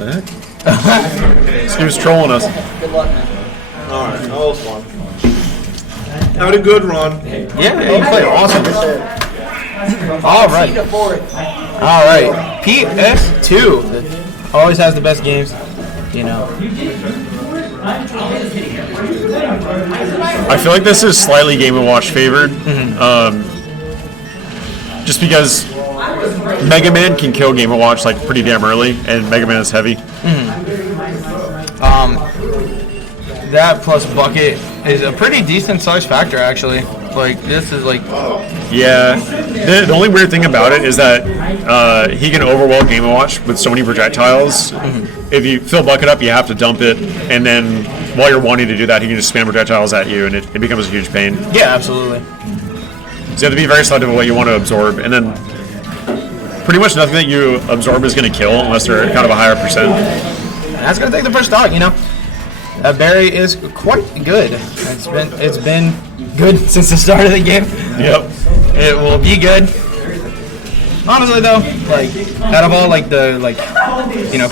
He was trolling us. Good luck, man. Alright, that was fun. Had a good run. Yeah, you played awesome. Alright. Alright. PS2. Always has the best games. You know. I feel like this is slightly Game & Watch favored. Just because Mega Man can kill Game & Watch like pretty damn early, and Mega Man is heavy. That plus Bucket is a pretty decent size factor, actually. Like, this is like... Yeah. The only weird thing about it is that he can overwhelm Game & Watch with so many projectiles. If you fill Bucket up, you have to dump it, and then while you're wanting to do that, he can just spam projectiles at you, and it becomes a huge pain. Yeah, absolutely. So you have to be very selective of what you want to absorb, and then pretty much nothing that you absorb is going to kill unless they're kind of a higher percent. And that's going to take the first dog, you know. That berry is quite good. It's been good since the start of the game. Yep. It will be good. Honestly, though, like out of all like the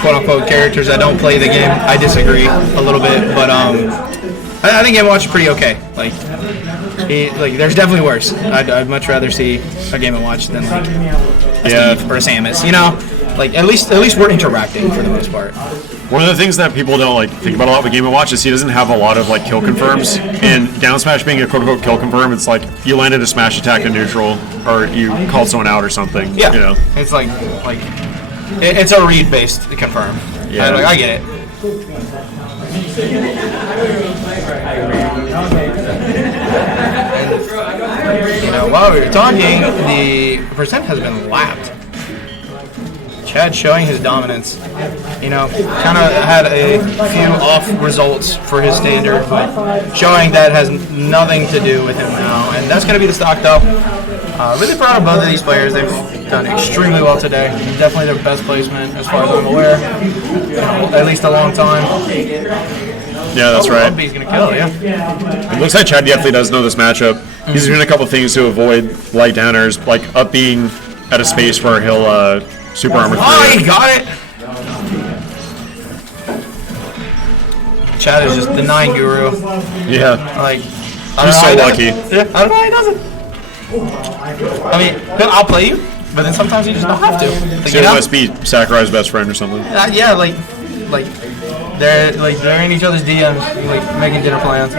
quote unquote characters that don't play the game, I disagree a little bit. But I think Game & Watch is pretty okay. Like there's definitely worse. I'd much rather see a Game & Watch than like a Steve or a Samus. You know, like at least we're interacting for the most part. One of the things that people don't like think about a lot with Game & Watch is he doesn't have a lot of like kill confirms. And down smash being a quote unquote kill confirm, it's like you landed a smash attack in neutral, or you called someone out or something. Yeah, you know, it's like it's a read based confirm. Yeah, I get it. And, you know, while we were talking, the percent has been lapped. Chad showing his dominance. You know, kind of had a few off results for his standard, but showing that has nothing to do with him now. And that's going to be the stock, though. Really proud of both of these players. They've done extremely well today. Definitely their best placement, as far as I'm aware. At least a long time. Yeah, that's right. He's going to kill, yeah. It looks like Chad definitely does know this matchup. He's doing a couple things to avoid light downers, like up being at a space where he'll super armor through. Oh, he got it! Chad is just the 9 guru. Yeah. Like, he's so lucky. Yeah, I don't know how he does it. I mean, he'll outplay you, but then sometimes you just don't have to. Like, So he must be Sakurai's best friend or something. Yeah, like they're in each other's DMs, like making dinner plans.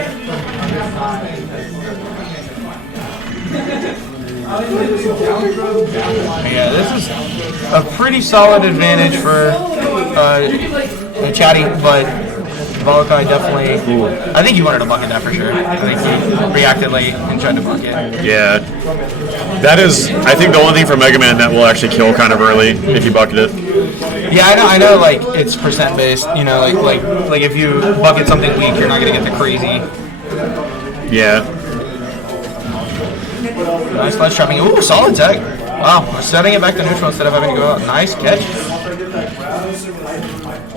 Yeah, this is a pretty solid advantage for Chaddy, but Volukai definitely. I think he wanted to bucket that for sure. I think he reacted late and tried to bucket. Yeah. That is, I think, the only thing for Mega Man that will actually kill kind of early if you bucket it. Yeah, I know. Like it's percent based. You know, like if you bucket something weak, you're not gonna get the crazy. Yeah. Nice ledge trapping. Ooh, solid tech. Wow, we're setting it back to neutral instead of having to go out. Nice catch.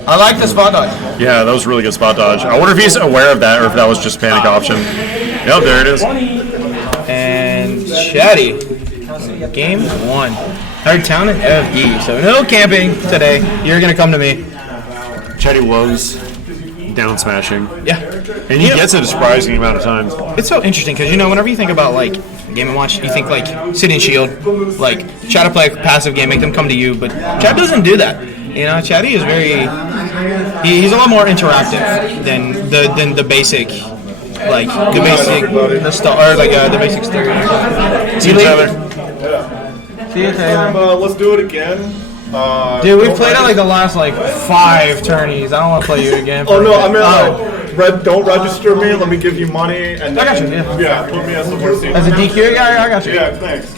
I like the spot dodge. Yeah, that was a really good spot dodge. I wonder if he's aware of that or if that was just panic option. Yep, there it is. And Chaddy. Game 1. Third town in FD. So no camping today. You're going to come to me. Chaddy loves down smashing. Yeah. And he gets it a surprising amount of times. It's so interesting because, you know, whenever you think about, like, Game & Watch, you think, like, City and Shield. Like, Chad to play a passive game, make them come to you. But Chad doesn't do that. You know, Chaddy is very... He's a lot more interactive than the basic... Like, the basic... The basic stereotype. See you, Taylor. See you, Taylor. Let's do it again. Dude, we played at like the last like 5 tourneys. I don't want to play you again. Oh no, I mean, don't register me. Let me give you money, and I got you. Yeah, put me as the first team. As a DQ, yeah, I got you. Yeah, thanks.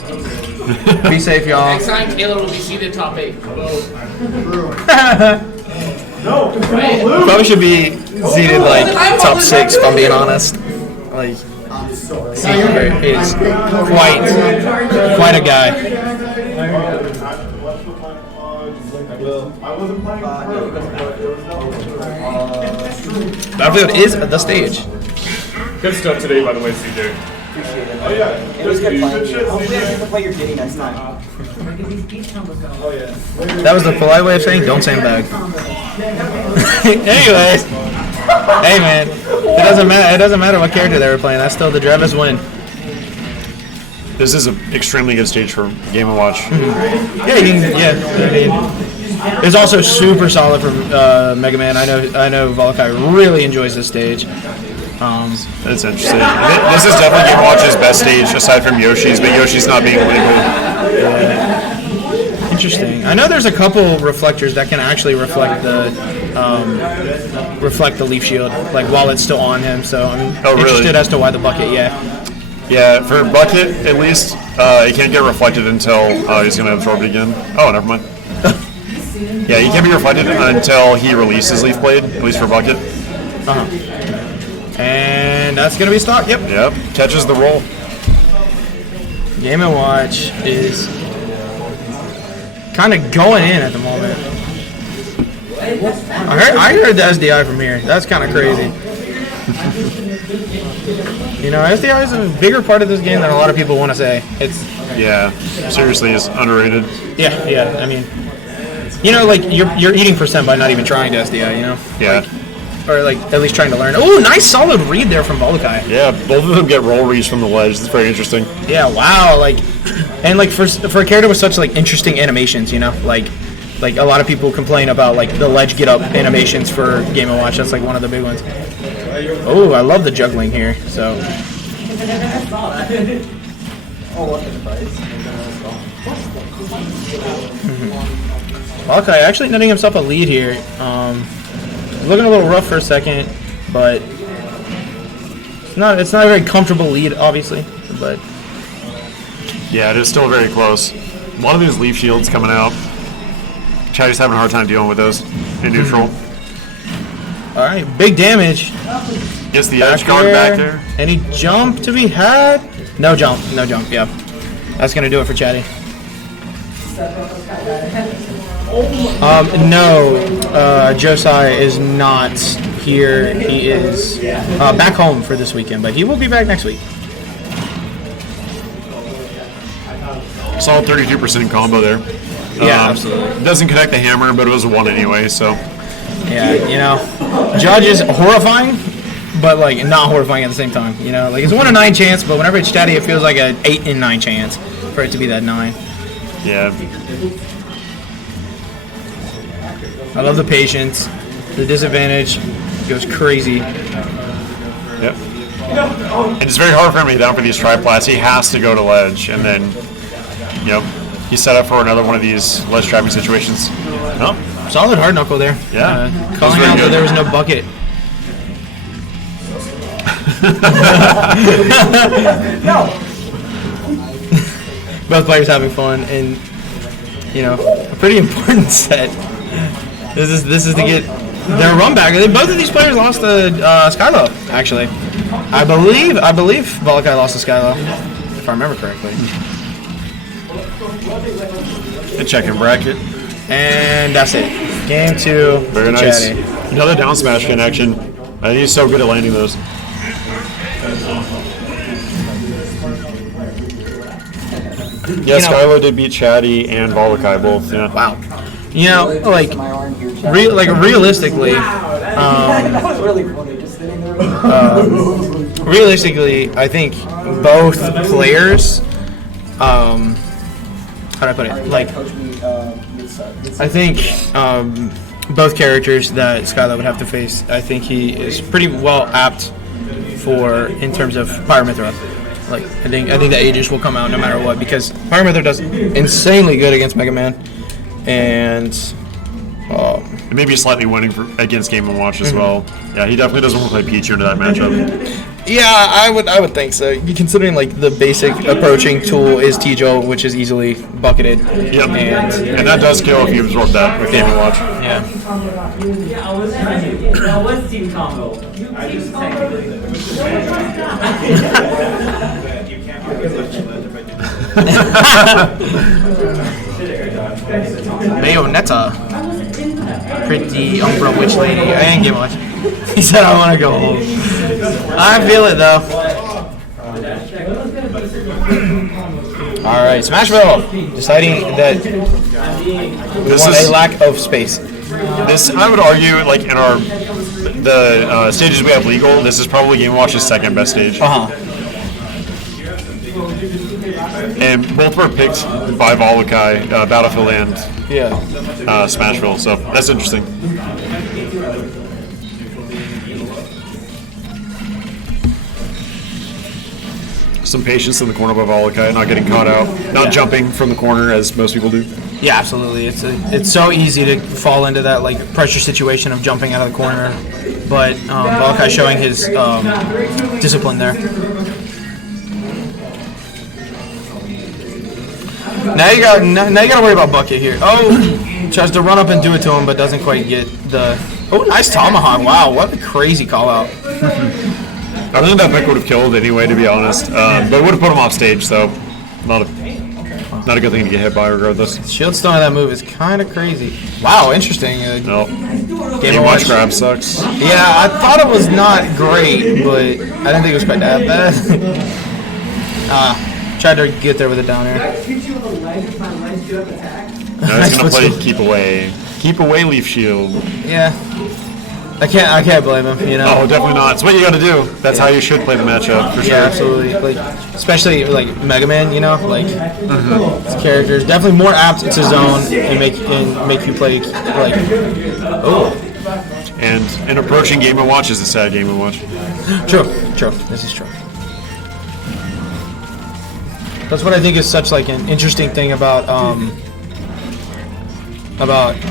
Be safe, y'all. Next time, Taylor will be seated top 8. No, Probably should be seated like top 6, if I'm being honest. Like, Secret is quite a guy. Battlefield is the stage. Good stuff today, by the way, CJ. Appreciate it. Oh yeah, It was good playing you. Hopefully I get to play your Diddy next time. Oh yeah. That was the polite way of saying don't sandbag. Anyways, hey man, it doesn't matter. It doesn't matter what character they were playing. That's still the Drevis win. This is an extremely good stage for Game & Watch. Yeah, I mean, it's also super solid for Mega Man. I know Volukai really enjoys this stage. That's interesting. This is definitely Game & Watch's best stage aside from Yoshi's, but Yoshi's not being legal. Interesting. I know there's a couple reflectors that can actually reflect the leaf shield, like while it's still on him. So I'm interested as to why the bucket. Yeah, for Bucket at least, he can't get reflected until he's going to absorb it again. Oh, never mind. Yeah, he can't be reflected until he releases Leaf Blade, at least for Bucket. And that's going to be stock. Yep. Catches the roll. Game & Watch is kind of going in at the moment. I heard the SDI from here. That's kind of crazy. You know, SDI is a bigger part of this game than a lot of people want to say. Seriously, it's underrated. Yeah. I mean, you know, like you're eating percent by not even trying to SDI. You know. Yeah. Or like at least trying to learn. Oh, nice solid read there from Volukai. Yeah, both of them get roll reads from the ledge. It's very interesting. Yeah. Wow. Like, and like for a character with such like interesting animations, you know, like a lot of people complain about like the ledge get up animations for Game & Watch. That's like one of the big ones. Oh, I love the juggling here. So. Volukai actually netting himself a lead here. Looking a little rough for a second, but it's not a very comfortable lead, obviously. But yeah, it is still very close. A lot of these leaf shields coming out. Chaddy's having a hard time dealing with those in neutral. All right, big damage. Gets the edge guard back there. Any jump to be had? No jump. Yeah, that's gonna do it for Chaddy. No, Josiah is not here. He is back home for this weekend, but he will be back next week. Solid 32% combo there. Yeah, absolutely. Doesn't connect the hammer, but it was a 1 anyway, so. Yeah, you know, Judge is horrifying, but like not horrifying at the same time. You know, like it's 1 in 9 chance, but whenever it's Chaddy, it feels like an 8 in 9 chance for it to be that 9. Yeah. I love the patience. The disadvantage goes crazy. Yep. And it's very hard for him to get down for these triplats. He has to go to ledge, and then, you know, he's set up for another one of these ledge trapping situations. No? Solid hard knuckle there. Yeah. Calling out that there was no bucket. Both players having fun, and you know, a pretty important set. This is to get their run back. Both of these players lost to Skylo, actually. I believe Volukai lost to Skylo, if I remember correctly. A check-in bracket. And that's it. Game 2. Very nice. Chaddy. Another down smash connection. He's so good at landing those. Yeah, Skylo did beat Chaddy and Volukai both. Yeah. Wow. You know, like realistically, That was really funny, just sitting there. realistically, I think both players. How do I put it? Like, I think both characters that Skylo would have to face, I think he is pretty well apt for in terms of Pyramithra. Like, I think the Aegis will come out no matter what, because Pyramithra does insanely good against Mega Man, and It may be slightly winning against Game & Watch as well. Yeah, he definitely doesn't want to play Pichu into that matchup. yeah, I would think so. Considering like the basic approaching tool is T-Joe, which is easily bucketed. Yep. And that does kill if you absorb that with Game & Watch. Yeah. That was team combo. Bayonetta. Pretty Umbra Witch Lady. I didn't get much. He said I want to go home. I feel it though. Alright, Smashville. Deciding that we want a lack of space. This, I would argue, like in the stages we have legal, this is probably Game & Watch's second best stage. And both were picked by Volukai, Battlefield and Smashville, so that's interesting. Some patience in the corner by Volukai, not getting caught out, not jumping from the corner as most people do. Yeah, absolutely. It's so easy to fall into that like pressure situation of jumping out of the corner, but Volukai showing his discipline there. Now you got to worry about Bucket here. Oh, tries to run up and do it to him, but doesn't quite get the. Oh, nice tomahawk! Wow, what a crazy call out. I don't think that pick would have killed anyway, to be honest. But it would have put him off stage, so not a good thing to get hit by regardless. Shield stun on that move is kind of crazy. Wow, interesting. No. Game Watch grab sucks. Yeah, I thought it was not great, but I didn't think it was quite that bad. Tried to get there with a down air. Now he's gonna play keep away. Keep away leaf shield. Yeah. I can't blame him, you know. Oh, definitely not. It's what you got to do. That's how you should play the matchup, for sure. Yeah, absolutely. Like, especially like Mega Man, you know, like his character is definitely more apt to zone and make you play like. Oh. And an approaching Game & Watch is a sad Game & Watch. True. This is true. That's what I think is such like an interesting thing about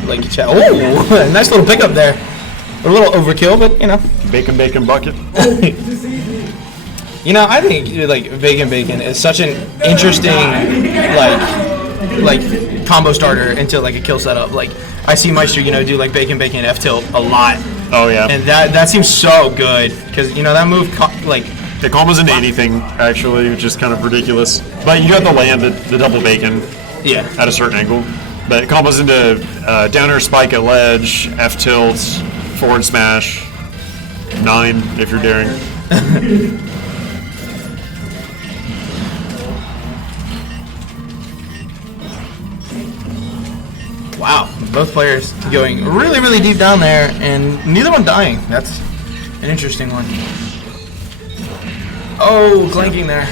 like chat. Oh, nice little pickup there. A little overkill, but you know. Bacon bucket. You know, I think like bacon is such an interesting like combo starter into like a kill setup. Like I see Meister, you know, do like bacon F tilt a lot. Oh yeah. And that seems so good because you know that move like it combos into anything actually, which is kind of ridiculous. But you got to land the double bacon. Yeah. At a certain angle, but it combos into down air spike at ledge, F tilt. Forward smash, 9 if you're daring. Wow, both players going really, really deep down there, and neither one dying. That's an interesting one. Oh, clanking there.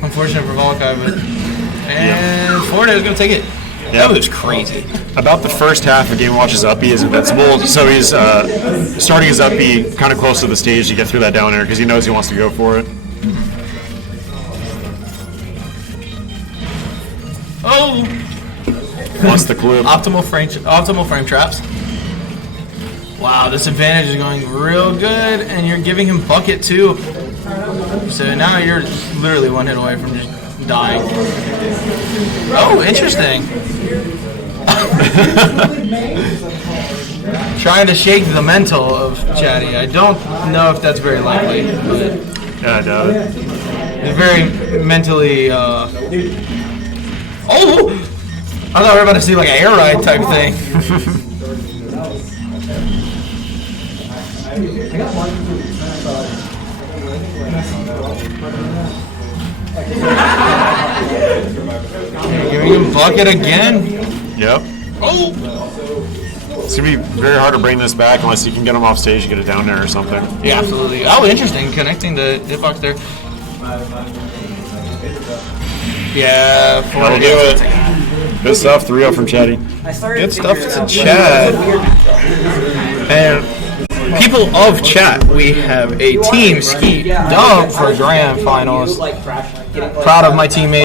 Unfortunate for Volukai, but and Ford is going to take it. Yeah. That was crazy. About the first half of Game & Watch's up B is invincible, so he's starting his up B kind of close to the stage to get through that down air because he knows he wants to go for it. Oh! Wants the clip. Optimal frame traps. Wow, this advantage is going real good, and you're giving him bucket too. So now you're literally one hit away from just dying. Oh, interesting. Trying to shake the mental of Chaddy. I don't know if that's very likely, but Yeah, I doubt it. they're very mentally. Oh! I thought we were about to see like an air ride type thing. Giving him bucket again. Yep. Oh! It's going to be very hard to bring this back unless you can get him off stage and get it down there or something. Yeah, absolutely. Oh, interesting. Connecting the hitbox there. Yeah, That'll do it. Good stuff. 3-0 from Chaddy. Good stuff to Chad. And people of chat, we have a team ski dub for grand finals. Proud of my teammate.